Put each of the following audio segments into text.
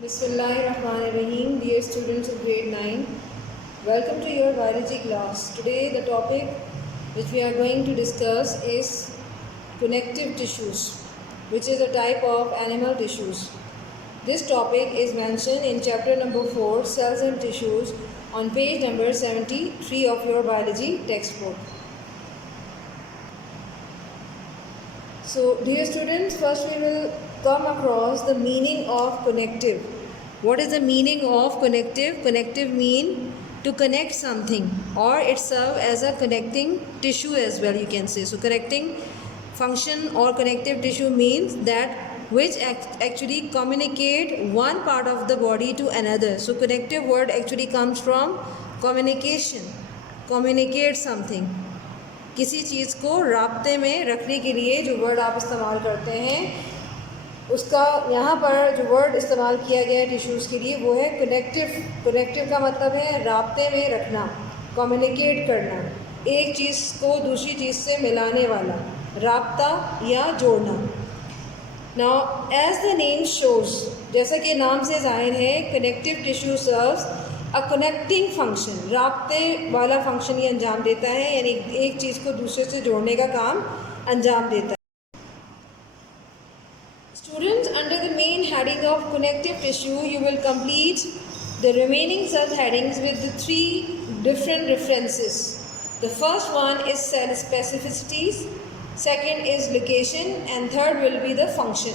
Bismillahirrahmanirrahim. Dear students of grade 9, welcome to your biology class. Today the topic which we are going to discuss is connective tissues, which is a type of animal tissues. This topic is mentioned in chapter number 4, Cells and Tissues, on page number 73 of your biology textbook. So dear students, first we will come across the meaning of connective. What is the meaning of connective? Connective mean to connect something, or it serve as a connecting tissue as well, you can say. So connecting function or connective tissue means that which actually communicate one part of the body to another. So connective word actually comes from communication, communicate something. किसी चीज़ को राब्ते में रखने के लिए जो word आप इस्तेमाल करते हैं, उसका यहाँ पर जो वर्ड इस्तेमाल किया गया है टिश्यूज़ के लिए वो है कनेक्टिव. कनेक्टिव का मतलब है राब्ते में रखना, कम्युनिकेट करना, एक चीज़ को दूसरी चीज़ से मिलाने वाला, राब्ता या जोड़ना. Now as the name shows, जैसा कि नाम से ज़ाहिर है, connective tissue serves a connecting function. राब्ते वाला फंक्शन ये अंजाम देता है, यानी एक चीज़ को दूसरे से जोड़ने का काम अंजाम देता है. Students, under the main heading of connective tissue, you will complete the remaining sub-headings with the three different references. The first one is cell specificities, second is location, and third will be the function.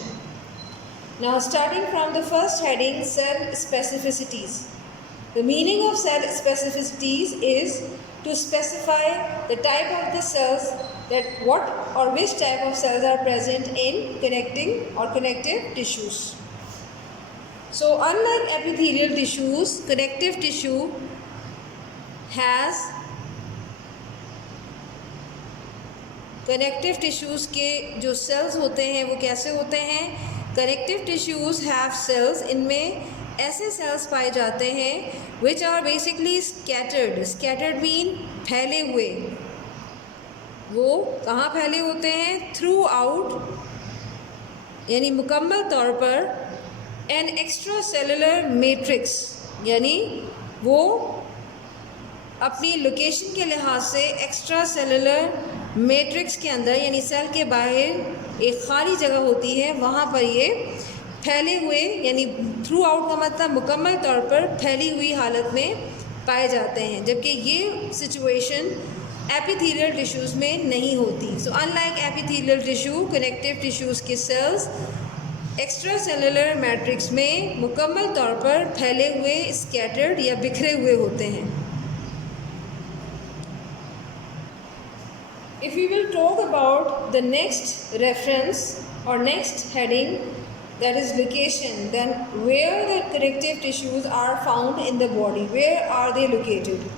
Now, starting from the first heading, cell specificities. The meaning of cell specificities is to specify the type of the cells, that what or which type of cells are present in connecting or connective tissues. So unlike epithelial tissues, connective tissue has connective tissues के जो cells होते हैं वो कैसे होते हैं? Connective tissues have cells, इनमें ऐसे cells पाए जाते हैं which are basically scattered. Scattered mean फैले हुए. वो कहाँ फैले होते हैं? थ्रू आउट, यानी मुकम्मल तौर पर एन एक्स्ट्रा सेलुलर मैट्रिक्स, यानी वो अपनी लोकेशन के लिहाज से एक्स्ट्रा सेलुलर मैट्रिक्स के अंदर, यानी सेल के बाहर एक खाली जगह होती है, वहाँ पर ये फैले हुए, यानी थ्रू आउट का मतलब मुकम्मल तौर पर फैली हुई हालत में पाए जाते हैं, जबकि ये सिचुएशन एपिथेलियल टिश्यूज़ में नहीं होती. So unlike epithelial tissue, connective tissues के सेल्स एक्स्ट्रा सेलुलर मैट्रिक्स में मुकम्मल तौर पर फैले हुए, स्कैटर्ड या बिखरे हुए होते हैं. If we will talk about the next reference or next heading, that is location, then where the connective tissues are found in the body, where are they located?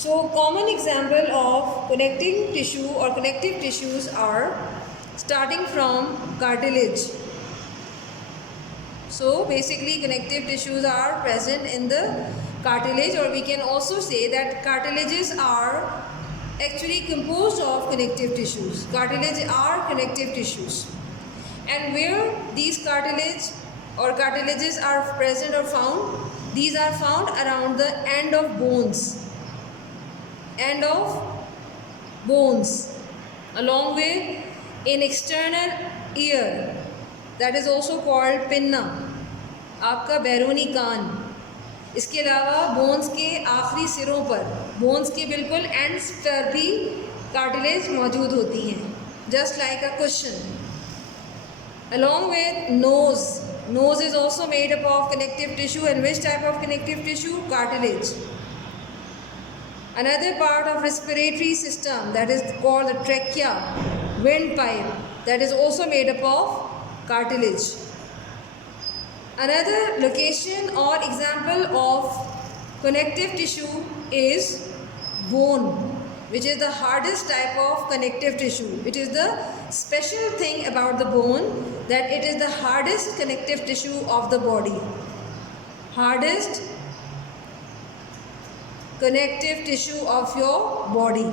So common example of connecting tissue or connective tissues are starting from cartilage. So basically connective tissues are present in the cartilage, or we can also say that cartilages are actually composed of connective tissues. Cartilage are connective tissues. And where these cartilage or cartilages are present or found, these are found around the end of bones. End of bones, along with an external ear, that is also called pinna, आपका बैरूनी कान. इसके अलावा bones के आखिरी सिरों पर, bones के बिल्कुल एंड्स पर भी कार्टिलेज मौजूद होती हैं, just like a cushion. Along with nose, nose is also made up of connective tissue. And which type of connective tissue? Cartilage. Another part of respiratory system, that is called the trachea, windpipe, that is also made up of cartilage. Another location or example of connective tissue is bone, which is the hardest type of connective tissue. It is the special thing about the bone that it is the hardest connective tissue of the body. Hardest connective tissue of your body.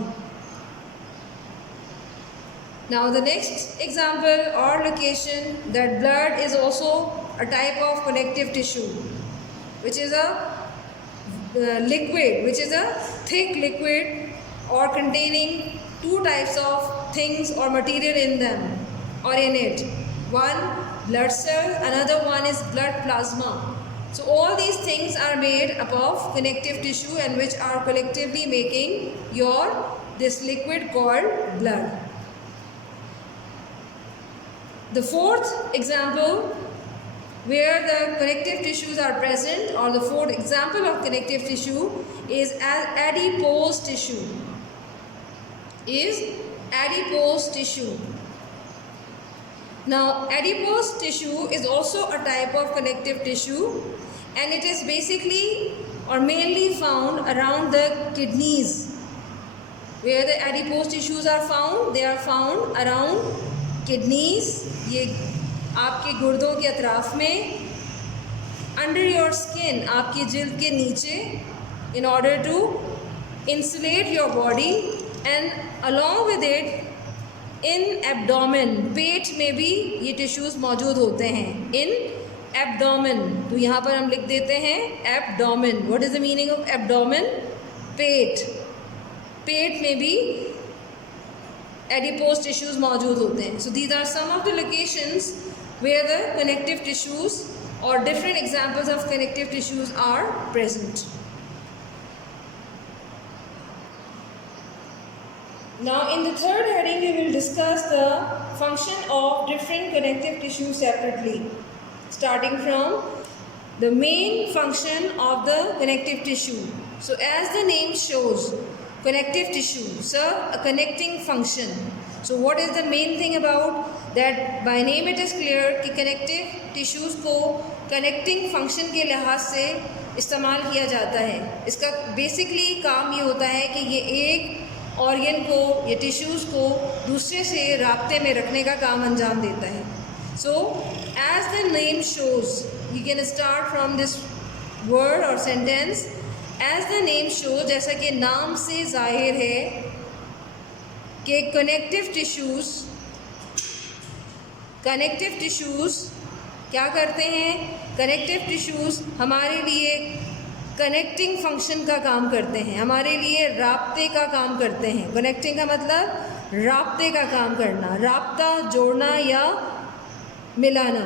Now the next example or location, that blood is also a type of connective tissue, which is a liquid, which is a thick liquid or containing two types of things or material in them or in it. One, blood cell, another one is blood plasma. So all these things are made up of connective tissue and which are collectively making this liquid called blood. The fourth example where the connective tissues are present, or the fourth example of connective tissue, is adipose tissue. Now, adipose tissue is also a type of connective tissue, and it is basically or mainly found around the kidneys. Where the adipose tissues are found, they are found around kidneys, ये आपके गुर्दों के अतराफ में, under your skin, आपकी जिल्द के नीचे, in order to insulate your body, and along with it in abdomen, पेट में भी ये टिश्यूज़ मौजूद होते हैं, in abdomen. तो यहाँ पर हम लिख देते हैं abdomen. What is the meaning of abdomen? पेट में भी adipose tissues मौजूद होते हैं. So these are some of the locations where the connective tissues or different examples of connective tissues are present. Now in the third heading we will discuss the function of different connective tissues separately, starting from the main function of the connective tissue. So as the name shows, connective tissue serve a connecting function. So what is the main thing about that? By name it is clear कि connective tissues को connecting function के लिहाज से इस्तेमाल किया जाता है. इसका basically काम ये होता है कि ये एक ऑर्गन को, ये टिश्यूज़ को दूसरे से राब्ते में रखने का काम अंजाम देता है. So as the name shows, you can start from this word or sentence. As the name shows, जैसा कि नाम से जाहिर है कि connective tissues क्या करते हैं? Connective tissues हमारे लिए कनेक्टिंग फंक्शन का काम करते हैं, हमारे लिए राब्ते का काम करते हैं. कनेक्टिंग का मतलब राब्ते का काम करना, राब्ता जोड़ना या मिलाना.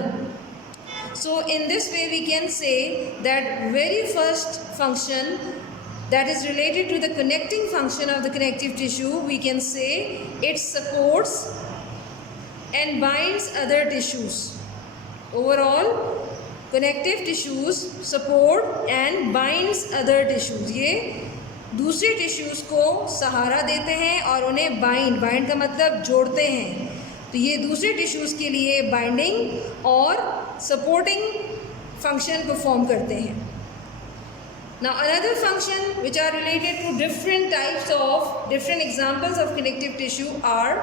So in this way we can say that very first function that is related to the connecting function of the connective tissue, we can say it supports and binds other tissues. Overall, connective tissues support and binds other tissues. ये दूसरे tissues को सहारा देते हैं और उन्हें bind का मतलब जोड़ते हैं. तो ये दूसरे tissues के लिए binding और supporting function perform करते हैं. Now another function which are related to different examples of connective tissue are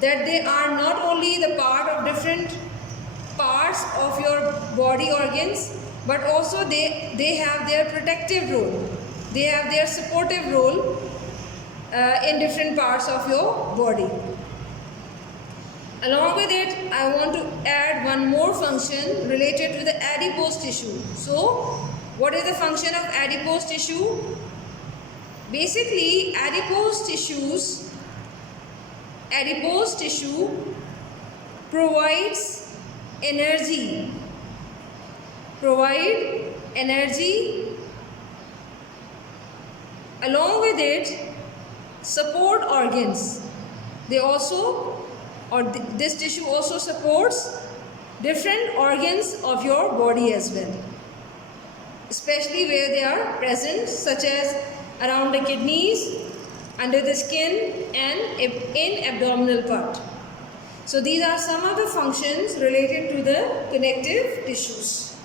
that they are not only the part of different parts of your body organs, but also they have their protective role, they have their supportive role in different parts of your body. Along with it, I want to add one more function related to the adipose tissue. So what is the function of adipose tissue? Basically, adipose tissue provides energy, along with it support organs. They also, this tissue also supports different organs of your body as well, especially where they are present, such as around the kidneys, under the skin, and in abdominal part. So these are some of the functions related to the connective tissues.